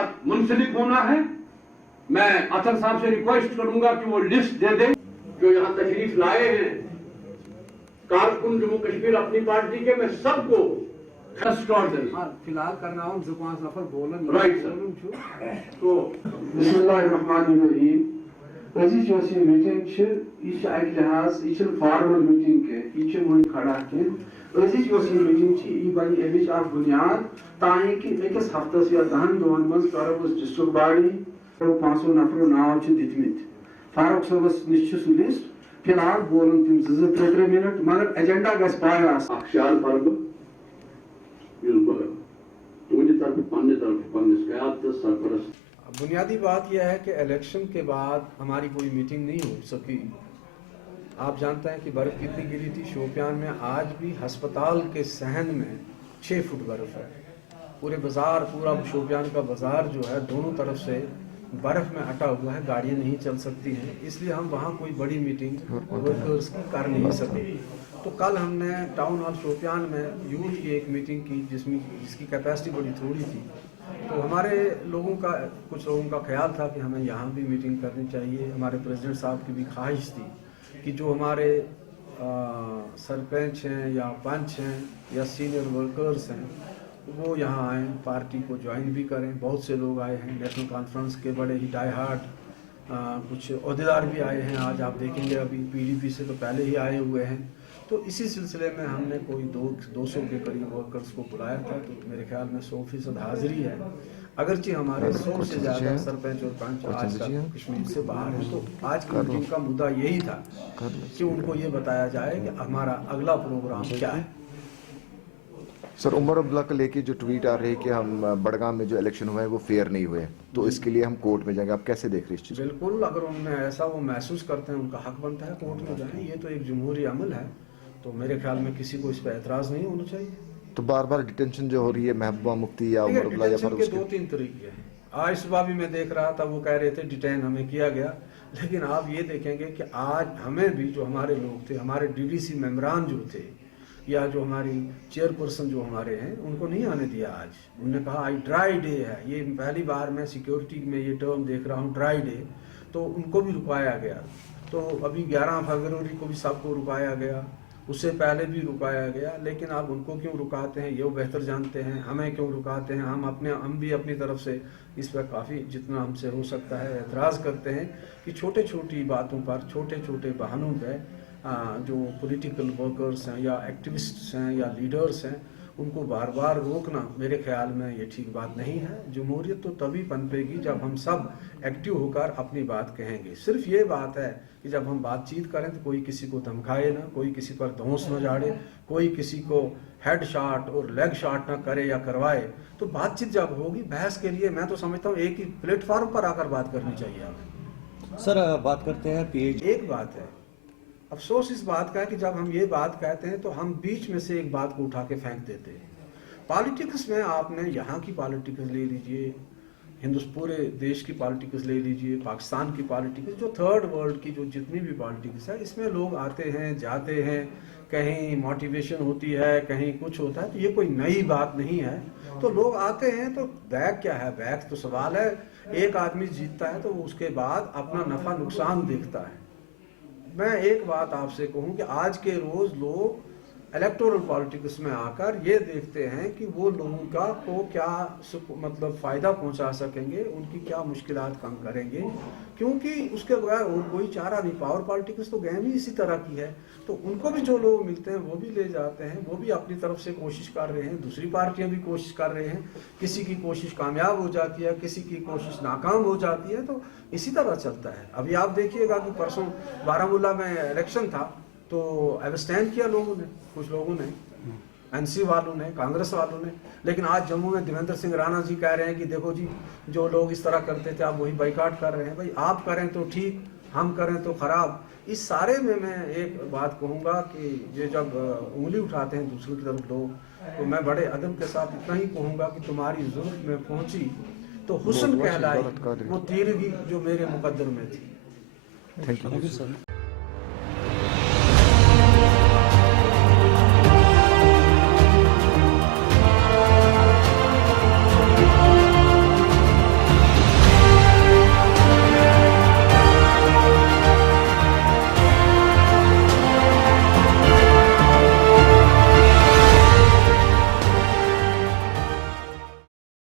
साथ मुंसलिक होना है, मैं अतर साहब से रिक्वेस्ट करूंगा कि वो लिस्ट दे दें जो यहाँ तशरीफ लाए हैं कारकुन जम्मू कश्मीर अपनी पार्टी के। मैं सबको फिलहाल करना हूँ जो 5 नफर बोलन राइट तो बिस्मिल्लाहिर्रहमानिर्रहीम। अजीज यह मीटिंग यह लिहाज यह फॉर्मल मीटिंग के वो खड़ा कह अजीज यह मीटिंग यह बन अमिच बुनियाद ताकि अकिस हफ्तस या 10 दोहन मज करो डिस्ट्रिक्ट बॉडी 5 नफरों नाव दितमित फारूक साहबस नश सह लिस्ट। फिलहाल बोलन तम 2-3 मिनट मगर एजेंडा गस पाय ख्याल फर्म बुनियादी बात यह है कि इलेक्शन के बाद हमारी कोई मीटिंग नहीं हो सकी। आप जानते हैं कि बर्फ़ कितनी गिरी थी शोपियान में। आज भी अस्पताल के सहन में 6 फुट बर्फ़ है। पूरे बाज़ार, पूरा शोपियान का बाज़ार जो है दोनों तरफ से बर्फ़ में अटा हुआ है, गाड़ियाँ नहीं चल सकती हैं। इसलिए हम वहाँ कोई बड़ी मीटिंग वर्कर्स की कर नहीं सके। तो कल हमने टाउन हॉल शोपियान में यूथ की एक मीटिंग की जिसकी कैपेसिटी बड़ी थोड़ी थी। तो हमारे लोगों का, कुछ लोगों का ख्याल था कि हमें यहाँ भी मीटिंग करनी चाहिए। हमारे प्रेसिडेंट साहब की भी ख्वाहिश थी कि जो हमारे सरपंच हैं या पंच हैं या सीनियर वर्कर्स हैं वो यहाँ आएँ, पार्टी को ज्वाइन भी करें। बहुत से लोग आए हैं, नेशनल कॉन्फ्रेंस के बड़े ही डाई हार्ट कुछ अहदेदार भी आए हैं। आज आप देखेंगे अभी पीडीपी से तो पहले ही आए हुए हैं। तो इसी सिलसिले में हमने कोई 200 के करीब वर्कर्स को बुलाया था। तो मेरे ख्याल में 100% हाजिरी है। अगरचे हमारे 100 से ज़्यादा सरपंच और पंच आज तक कश्मीर से बाहर हैं। तो आज की मीटिंग का मुद्दा यही था कि उनको ये बताया जाए कि हमारा अगला प्रोग्राम क्या है। सर, उमर अब्दुल्ला को लेके जो ट्वीट आ रही है कि हम बड़गाम में जो इलेक्शन हुए हैं वो फेयर नहीं हुए, तो इसके लिए हम कोर्ट में जाएंगे, आप कैसे देख रहे हैं इस चीज़? बिल्कुल, अगर उन्हें ऐसा वो महसूस करते हैं उनका हक बनता है कोर्ट में जाएं। ये तो एक जमहूरी अमल है, तो मेरे ख्याल में किसी को इस पर एतराज़ नहीं होना चाहिए। तो बार बार डिटेंशन जो हो रही है महबूबा मुफ्ती या उमर अब्दुल्ला या के 2-3 तरीके हैं। आज सुबह भी मैं देख रहा था, वो कह रहे थे डिटेन हमें किया गया। लेकिन आप ये देखेंगे कि आज हमें भी जो हमारे लोग थे, हमारे डीडीसी मेंबरान जो थे या जो हमारी चेयरपर्सन जो हमारे हैं, उनको नहीं आने दिया। आज उन्होंने कहा आई ड्राई डे है। ये पहली बार मैं सिक्योरिटी में ये टर्म देख रहा हूँ, ड्राई डे। तो उनको भी रुकाया गया। तो अभी 11 फरवरी को भी सबको रुकाया गया, उससे पहले भी रुकाया गया। लेकिन आप उनको क्यों रुकाते हैं ये वो बेहतर जानते हैं। हमें क्यों रुकाते हैं? हम भी अपनी तरफ से इस पर काफ़ी जितना हमसे हो सकता है एतराज़ करते हैं कि छोटे छोटी बातों पर, छोटे छोटे बहानों पर जो पॉलिटिकल वर्कर्स हैं या एक्टिविस्ट्स हैं या लीडर्स हैं उनको बार बार रोकना मेरे ख्याल में ये ठीक बात नहीं है। जमहूरियत तो तभी पनपेगी जब हम सब एक्टिव होकर अपनी बात कहेंगे। सिर्फ ये बात है कि जब हम बातचीत करें तो कोई किसी को धमकाए ना, कोई किसी पर धौंस न झाड़े, कोई किसी को हेड शॉट और लेग शॉट ना करे या करवाए। तो बातचीत जब होगी, बहस के लिए मैं तो समझता हूँ एक ही प्लेटफॉर्म पर आकर बात करनी चाहिए। आप सर बात करते हैं पीएच। एक बात है, अफसोस इस बात का है कि जब हम ये बात कहते हैं तो हम बीच में से एक बात को उठा के फेंक देते हैं। पॉलिटिक्स में आपने यहाँ की पॉलिटिक्स ले लीजिए, पूरे देश की पॉलिटिक्स ले लीजिए, पाकिस्तान की पॉलिटिक्स, जो थर्ड वर्ल्ड की जो जितनी भी पॉलिटिक्स है, इसमें लोग आते हैं जाते हैं, कहीं मोटिवेशन होती है, कहीं कुछ होता है। तो ये कोई नई बात नहीं है। तो लोग आते हैं तो बैक क्या है? बैक तो सवाल है। एक आदमी जीतता है तो उसके बाद अपना नफ़ा नुकसान देखता है। मैं एक बात आपसे कहूं कि आज के रोज लोग इलेक्टोरल पॉलिटिक्स में आकर ये देखते हैं कि वो लोगों का को क्या मतलब फ़ायदा पहुंचा सकेंगे, उनकी क्या मुश्किलात कम करेंगे, क्योंकि उसके बगैर और कोई चारा नहीं। पावर पॉलिटिक्स तो गेम ही इसी तरह की है। तो उनको भी जो लोग मिलते हैं वो भी ले जाते हैं, वो भी अपनी तरफ से कोशिश कर रहे हैं, दूसरी पार्टियां भी कोशिश कर रहे हैं। किसी की कोशिश कामयाब हो जाती है, किसी की कोशिश नाकाम हो जाती है। तो इसी तरह चलता है। अभी आप देखिएगा कि परसों बारामूला में इलेक्शन था तो एब्सटेन किया लोगों ने, कुछ लोगों ने, एनसी वालों ने, कांग्रेस वालों ने। लेकिन आज जम्मू में देवेंद्र सिंह राणा जी कह रहे हैं कि देखो जी, जो लोग इस तरह करते थे आप वही बाइकाट कर रहे हैं। भाई आप करें तो ठीक, हम करें तो खराब। इस सारे में मैं एक बात कहूँगा कि ये जब उंगली उठाते हैं दूसरी की तरफ लोग, तो मैं बड़े अदब के साथ इतना ही कहूँगा कि तुम्हारी जुल्फ में पहुँची तो हुस्न कहलाई वो तीरगी जो मेरे मुकद्दर में थी। Thank you sir.